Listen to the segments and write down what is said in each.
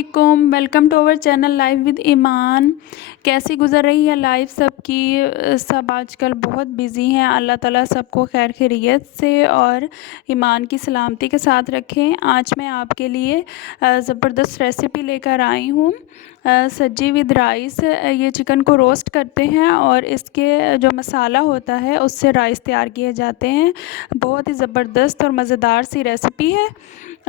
वालेकुम, welcome to our channel life with Iman. कैसी गुज़र रही है लाइफ सबकी? सब आजकल बहुत बिज़ी हैं। अल्लाह ताला सबको खैर खैरियत से और ईमान की सलामती के साथ रखें। आज मैं आपके लिए ज़बरदस्त रेसिपी लेकर आई हूँ, सब्जी विद राइस। ये चिकन को रोस्ट करते हैं और इसके जो मसाला होता है उससे राइस तैयार किए जाते हैं। बहुत ही ज़बरदस्त और मज़ेदार सी रेसिपी है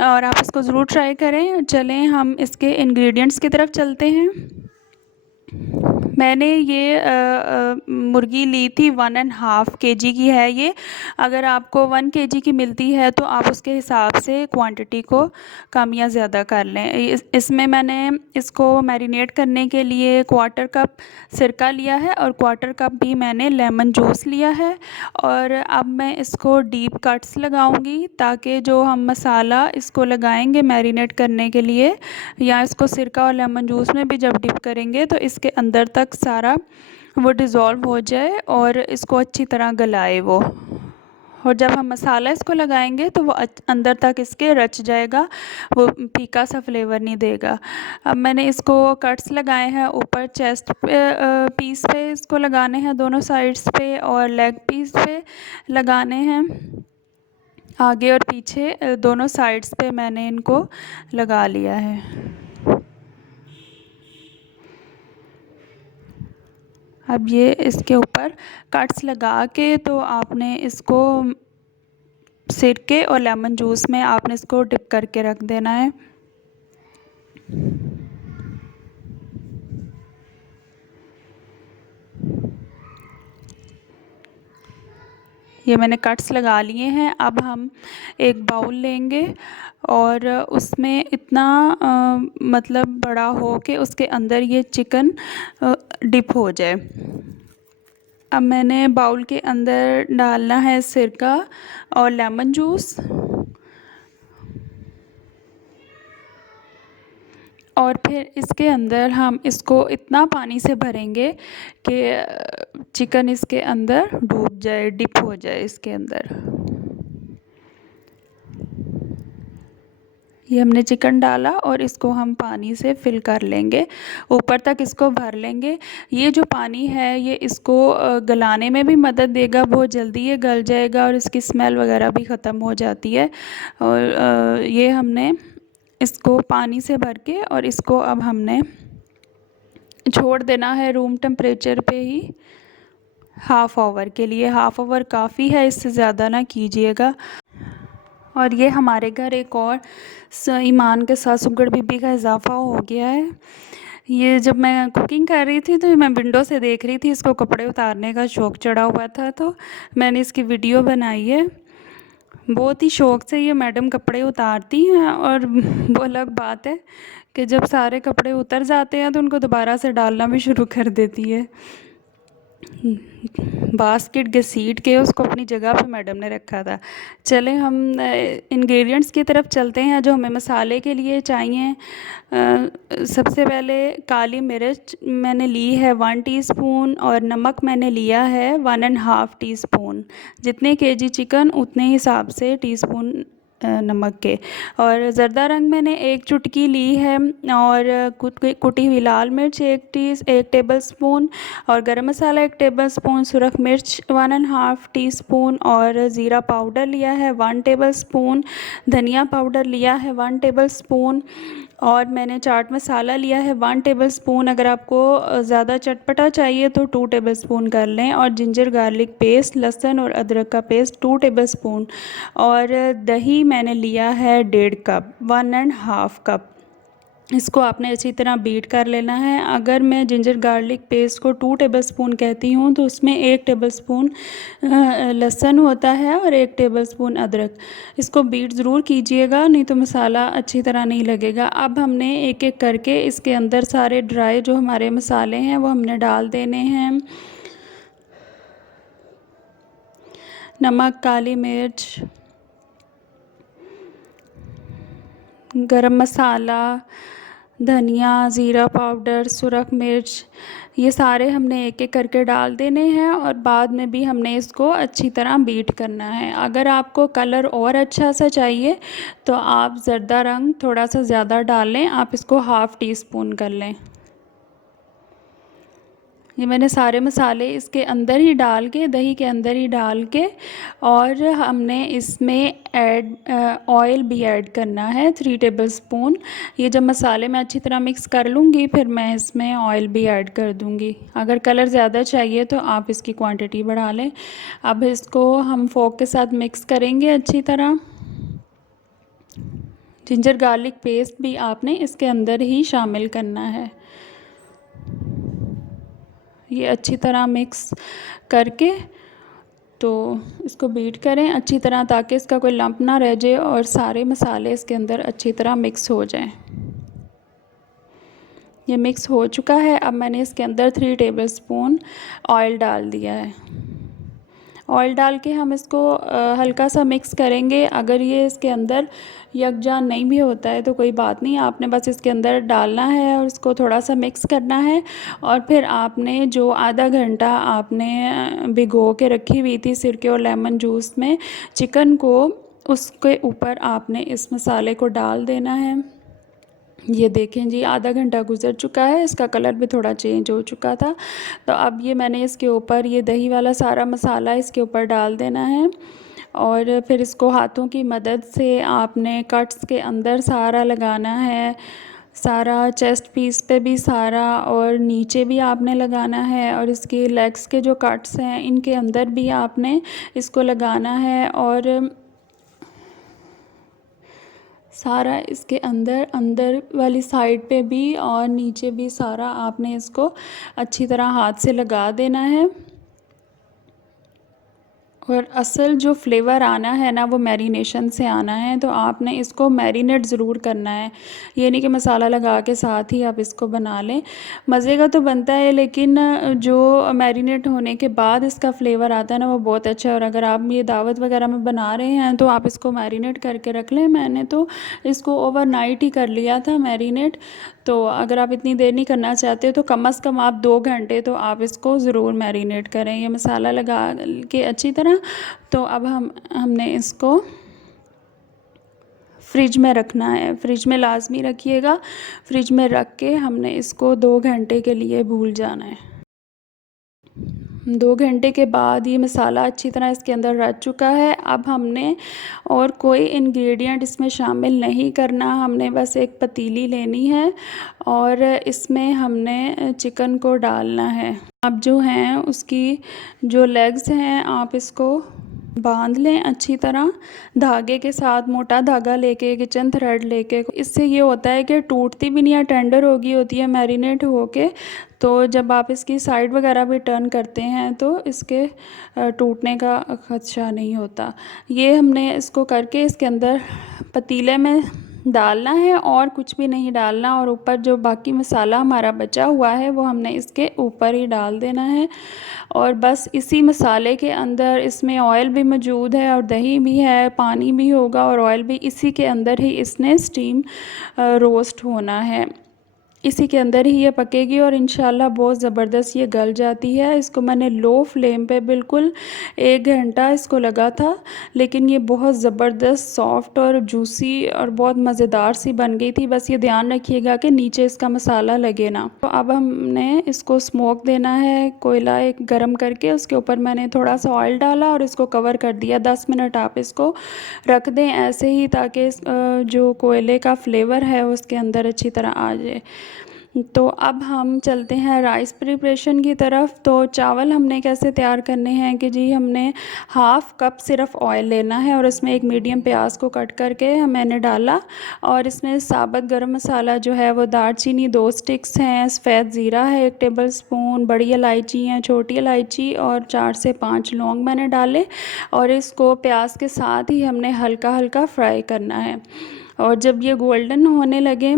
और आप इसको ज़रूर ट्राई करें। चलें हम इसके इंग्रेडिएंट्स की तरफ चलते हैं। मैंने ये मुर्गी ली थी 1.5 केजी की है ये। अगर आपको 1 केजी की मिलती है तो आप उसके हिसाब से क्वांटिटी को कम या ज़्यादा कर लें। इसमें मैंने इसको मैरिनेट करने के लिए 1/4 कप सिरका लिया है और 1/4 कप भी मैंने लेमन जूस लिया है। और अब मैं इसको डीप कट्स लगाऊंगी ताकि जो हम मसाला इसको लगाएंगे मैरिनेट करने के लिए या इसको सिरका और लेमन जूस में भी जब डिप करेंगे तो इसके अंदर तक सारा वो डिज़ोल्व हो जाए और इसको अच्छी तरह गलाए वो। और जब हम मसाला इसको लगाएंगे तो वो अंदर तक इसके रच जाएगा, वो फीका सा फ्लेवर नहीं देगा। अब मैंने इसको कट्स लगाए हैं, ऊपर चेस्ट पे पीस पे इसको लगाने हैं, दोनों साइड्स पे, और लेग पीस पे लगाने हैं। आगे और पीछे दोनों साइड्स पे मैंने इनको लगा लिया है। अब ये इसके ऊपर कट्स लगा के तो आपने इसको सिरके और लेमन जूस में आपने इसको डिप करके रख देना है। ये मैंने कट्स लगा लिए हैं। अब हम एक बाउल लेंगे और उसमें इतना मतलब बड़ा हो कि उसके अंदर ये चिकन डिप हो जाए। अब मैंने बाउल के अंदर डालना है सिरका और लेमन जूस, और फिर इसके अंदर हम इसको इतना पानी से भरेंगे कि चिकन इसके अंदर डूब जाए, डिप हो जाए इसके अंदर। ये हमने चिकन डाला और इसको हम पानी से फिल कर लेंगे, ऊपर तक इसको भर लेंगे। ये जो पानी है ये इसको गलाने में भी मदद देगा, बहुत जल्दी ये गल जाएगा और इसकी स्मेल वगैरह भी ख़त्म हो जाती है। और ये हमने इसको पानी से भर के और इसको अब हमने छोड़ देना है रूम टेम्परेचर पे ही हाफ़ आवर के लिए। हाफ़ आवर काफ़ी है, इससे ज़्यादा ना कीजिएगा। और ये हमारे घर एक और ईमान के साथ सुगर बीबी का इजाफ़ा हो गया है। ये जब मैं कुकिंग कर रही थी तो मैं विंडो से देख रही थी, इसको कपड़े उतारने का शौक़ चढ़ा हुआ था तो मैंने इसकी वीडियो बनाई है। बहुत ही शौक़ से ये मैडम कपड़े उतारती हैं और वो अलग बात है कि जब सारे कपड़े उतर जाते हैं तो उनको दोबारा से डालना भी शुरू कर देती है। बास्केट घसीट के उसको अपनी जगह पे मैडम ने रखा था। चलें हम इंग्रेडिएंट्स की तरफ चलते हैं जो हमें मसाले के लिए चाहिए। सबसे पहले काली मिर्च मैंने ली है 1 टीस्पून और नमक मैंने लिया है 1.5 टीस्पून। जितने केजी चिकन उतने हिसाब से टीस्पून नमक के। और ज़र्दा रंग मैंने 1 चुटकी ली है और कुटी हुई लाल मिर्च 1 टेबलस्पून और गरम मसाला 1 टेबलस्पून, सुरख मिर्च 1.5 टीस्पून और ज़ीरा पाउडर लिया है 1 टेबलस्पून, धनिया पाउडर लिया है 1 टेबलस्पून और मैंने चाट मसाला लिया है 1 टेबलस्पून। अगर आपको ज़्यादा चटपटा चाहिए तो 2 टेबलस्पून कर लें। और जिंजर गार्लिक पेस्ट, लहसुन और अदरक का पेस्ट 2 टेबलस्पून। और दही मैंने लिया है 1.5 कप, 1.5 कप। इसको आपने अच्छी तरह बीट कर लेना है। अगर मैं जिंजर गार्लिक पेस्ट को 2 टेबलस्पून कहती हूँ तो उसमें 1 टेबलस्पून लहसुन होता है और 1 टेबलस्पून अदरक। इसको बीट ज़रूर कीजिएगा, नहीं तो मसाला अच्छी तरह नहीं लगेगा। अब हमने एक एक करके इसके अंदर सारे ड्राई जो हमारे मसाले हैं वो हमने डाल देने हैं। नमक, काली मिर्च, गरम मसाला, धनिया, ज़ीरा पाउडर, सुरख मिर्च, ये सारे हमने एक एक करके डाल देने हैं और बाद में भी हमने इसको अच्छी तरह बीट करना है। अगर आपको कलर और अच्छा सा चाहिए तो आप ज़र्दा रंग थोड़ा सा ज़्यादा डाल लें, आप इसको हाफ़ टी स्पून कर लें। ये मैंने सारे मसाले इसके अंदर ही डाल के, दही के अंदर ही डाल के, और हमने इसमें ऑयल भी ऐड करना है 3 टेबलस्पून। ये जब मसाले मैं अच्छी तरह मिक्स कर लूँगी फिर मैं इसमें ऑयल भी ऐड कर दूँगी। अगर कलर ज़्यादा चाहिए तो आप इसकी क्वांटिटी बढ़ा लें। अब इसको हम फोक के साथ मिक्स करेंगे अच्छी तरह। जिंजर गार्लिक पेस्ट भी आपने इसके अंदर ही शामिल करना है। ये अच्छी तरह मिक्स करके तो इसको बीट करें अच्छी तरह ताकि इसका कोई लंप ना रह जाए और सारे मसाले इसके अंदर अच्छी तरह मिक्स हो जाएं। ये मिक्स हो चुका है। अब मैंने इसके अंदर 3 टेबलस्पून ऑयल डाल दिया है। ऑयल डाल के हम इसको हल्का सा मिक्स करेंगे। अगर ये इसके अंदर यकजान नहीं भी होता है तो कोई बात नहीं, आपने बस इसके अंदर डालना है और इसको थोड़ा सा मिक्स करना है। और फिर आपने जो आधा घंटा आपने भिगो के रखी हुई थी सिरके और लेमन जूस में चिकन को, उसके ऊपर आपने इस मसाले को डाल देना है। ये देखें जी, आधा घंटा गुजर चुका है, इसका कलर भी थोड़ा चेंज हो चुका था। तो अब ये मैंने इसके ऊपर ये दही वाला सारा मसाला इसके ऊपर डाल देना है और फिर इसको हाथों की मदद से आपने कट्स के अंदर सारा लगाना है, सारा चेस्ट पीस पे भी सारा और नीचे भी आपने लगाना है और इसके लेग्स के जो कट्स हैं इनके अंदर भी आपने इसको लगाना है और सारा इसके अंदर अंदर वाली साइड पे भी और नीचे भी सारा आपने इसको अच्छी तरह हाथ से लगा देना है। और असल जो फ्लेवर आना है ना वो मैरिनेशन से आना है, तो आपने इसको मैरिनेट ज़रूर करना है। ये नहीं कि मसाला लगा के साथ ही आप इसको बना लें। मज़े का तो बनता है लेकिन जो मैरिनेट होने के बाद इसका फ्लेवर आता है ना वो बहुत अच्छा है। और अगर आप ये दावत वगैरह में बना रहे हैं तो आप इसको मैरिनेट करके रख लें। मैंने तो इसको ओवरनाइट ही कर लिया था मैरिनेट। तो अगर आप इतनी देर नहीं करना चाहते तो कम से कम आप 2 घंटे तो आप इसको ज़रूर मैरिनेट करें ये मसाला लगा के अच्छी तरह। तो अब हमने इसको फ्रिज में रखना है। फ्रिज में लाजमी रखिएगा। फ्रिज में रख के हमने इसको 2 घंटे के लिए भूल जाना है। 2 घंटे के बाद ये मसाला अच्छी तरह इसके अंदर रच चुका है। अब हमने और कोई इंग्रेडिएंट इसमें शामिल नहीं करना। हमने बस एक पतीली लेनी है और इसमें हमने चिकन को डालना है। अब जो हैं उसकी जो लेग्स हैं आप इसको बांध लें अच्छी तरह धागे के साथ, मोटा धागा लेके, किचन थ्रेड लेके। इससे ये होता है कि टूटती भी नहीं है, टेंडर होगी होती है मैरिनेट होके। तो जब आप इसकी साइड वगैरह भी टर्न करते हैं तो इसके टूटने का खदशा नहीं होता। ये हमने इसको करके इसके अंदर पतीले में डालना है और कुछ भी नहीं डालना। और ऊपर जो बाकी मसाला हमारा बचा हुआ है वो हमने इसके ऊपर ही डाल देना है। और बस इसी मसाले के अंदर, इसमें ऑयल भी मौजूद है और दही भी है, पानी भी होगा और ऑयल भी, इसी के अंदर ही इसने स्टीम रोस्ट होना है। इसी के अंदर ही ये पकेगी और इंशाल्लाह बहुत ज़बरदस्त ये गल जाती है। इसको मैंने लो फ्लेम पे बिल्कुल 1 घंटा इसको लगा था, लेकिन ये बहुत ज़बरदस्त सॉफ्ट और जूसी और बहुत मज़ेदार सी बन गई थी। बस ये ध्यान रखिएगा कि नीचे इसका मसाला लगे ना। तो अब हमने इसको स्मोक देना है। कोयला एक गरम करके उसके ऊपर मैंने थोड़ा सा ऑयल डाला और इसको कवर कर दिया। 10 मिनट आप इसको रख दें ऐसे ही ताकि जो कोयले का फ्लेवर है उसके अंदर अच्छी तरह आ जाए। तो अब हम चलते हैं राइस प्रिपरेशन की तरफ। तो चावल हमने कैसे तैयार करने हैं कि जी, हमने हाफ़ कप सिर्फ ऑयल लेना है और इसमें एक मीडियम प्याज को कट करके मैंने डाला और इसमें साबुत गरम मसाला जो है वो दालचीनी 2 स्टिक्स हैं, सफ़ेद ज़ीरा है 1 टेबलस्पून, बड़ी इलायची हैं, छोटी इलायची और 4 से 5 लौंग मैंने डाले। और इसको प्याज के साथ ही हमने हल्का हल्का फ्राई करना है। और जब ये गोल्डन होने लगे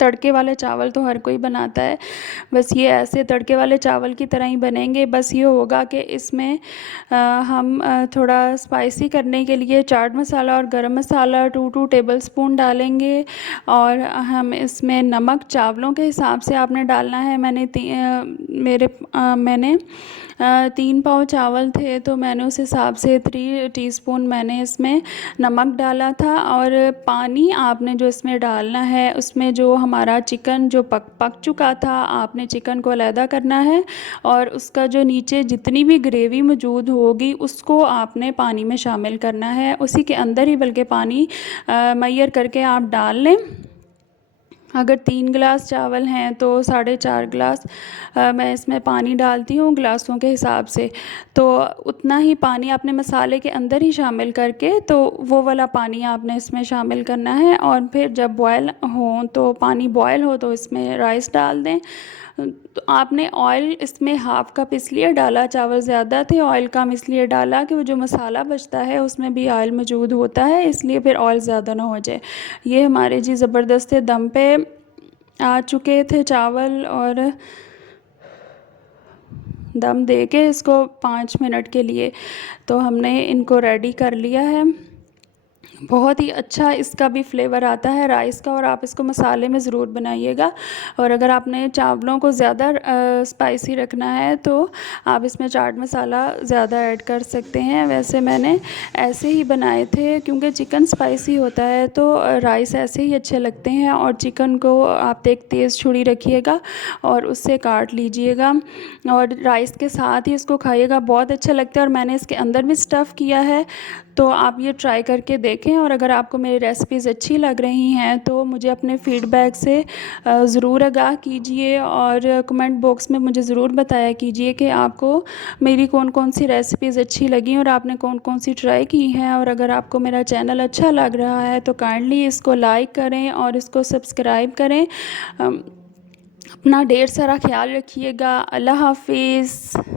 तड़के वाले चावल तो हर कोई बनाता है, बस ये ऐसे तड़के वाले चावल की तरह ही बनेंगे। बस ये होगा कि इसमें हम थोड़ा स्पाइसी करने के लिए चाट मसाला और गरम मसाला 2 टेबलस्पून डालेंगे, और हम इसमें नमक चावलों के हिसाब से आपने डालना है। मैंने 3 पाव चावल थे, तो मैंने उस हिसाब से 3 टीस्पून मैंने इसमें नमक डाला था। और पानी आपने जो इसमें डालना है, उसमें जो हमारा चिकन जो पक चुका था, आपने चिकन को अलहदा करना है, और उसका जो नीचे जितनी भी ग्रेवी मौजूद होगी उसको आपने पानी में शामिल करना है। उसी के अंदर ही बल्कि पानी मैयर करके आप डाल लें। अगर 3 गिलास चावल हैं तो 4.5 गिलास मैं इसमें पानी डालती हूँ ग्लासों के हिसाब से। तो उतना ही पानी आपने मसाले के अंदर ही शामिल करके, तो वो वाला पानी आपने इसमें शामिल करना है। और फिर जब बॉयल हो, तो पानी बॉयल हो तो इसमें राइस डाल दें। तो आपने ऑयल इसमें हाफ़ कप इसलिए डाला, चावल ज़्यादा थे, ऑयल कम इसलिए डाला कि वो जो मसाला बचता है उसमें भी ऑयल मौजूद होता है, इसलिए फिर ऑयल ज़्यादा ना हो जाए। ये हमारे जी ज़बरदस्त दम पे आ चुके थे चावल, और दम दे के इसको 5 मिनट के लिए तो हमने इनको रेडी कर लिया है। बहुत ही अच्छा इसका भी फ्लेवर आता है राइस का, और आप इसको मसाले में ज़रूर बनाइएगा। और अगर आपने चावलों को ज़्यादा स्पाइसी रखना है तो आप इसमें चाट मसाला ज़्यादा ऐड कर सकते हैं। वैसे मैंने ऐसे ही बनाए थे, क्योंकि चिकन स्पाइसी होता है तो राइस ऐसे ही अच्छे लगते हैं। और चिकन को आप एक तेज़ छुरी रखिएगा और उससे काट लीजिएगा, और राइस के साथ ही इसको खाइएगा, बहुत अच्छा लगता है। और मैंने इसके अंदर भी स्टफ़ किया है, तो आप ये ट्राई करके देखें। और अगर आपको मेरी रेसिपीज़ अच्छी लग रही हैं तो मुझे अपने फ़ीडबैक से ज़रूर आगाह कीजिए, और कमेंट बॉक्स में मुझे ज़रूर बताया कीजिए कि आपको मेरी कौन कौन सी रेसिपीज़ अच्छी लगी और आपने कौन कौन सी ट्राई की हैं। और अगर आपको मेरा चैनल अच्छा लग रहा है तो काइंडली इसको लाइक करें और इसको सब्सक्राइब करें। अपना ढेर सारा ख्याल रखिएगा। अल्लाह हाफिज़।